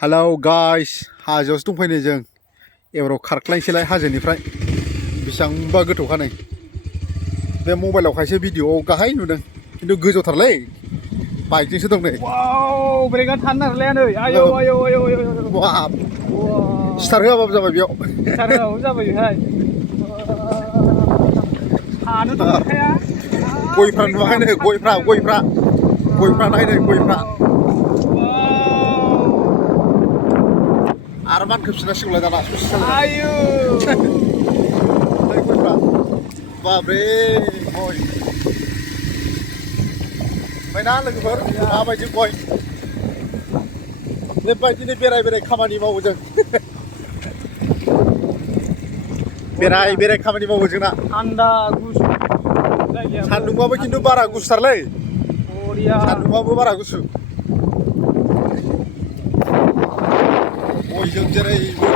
hello guys हाजोआवसो दंफैनो जों एबाराव खारख्लायनोसैलाय हाजोनिफ्राय बेसेबांबा गोथौखा नै बे मबाइलाव खायसे भिडिअ'आव गाहाय नुदों खिन्थु गोजौथारलै बाइकजोंसो दं नै वाव ब्रेकआ थानो नागिरलाया नै आयौ आयौ आयौ आयौ बाब स्टार होआबाबो जाबाय बेयाव स्टार होआबाबो जाबाय बेहाय हानोथ' मोनखाया गयफ्रा नुवाखै नै गयफ्रा नाय नै गयफ्रा आरो मानखोफिननांसिगौलाय दाना ससे सालायनानै आयौ नै गयफ्रा बाबरे गय ओमफ्राय ना लोगोफोर माबायदि गय बेबायदिनो बेराय खामानि मावो जों बेराय खामानि मावो जोंना थान्दा गुसु जायगाया सान्दुंबाबो खिन्थु बारा गुसुथारलै बरिया सान्दुंबाबो बारा गुसु गयजों जेरैबो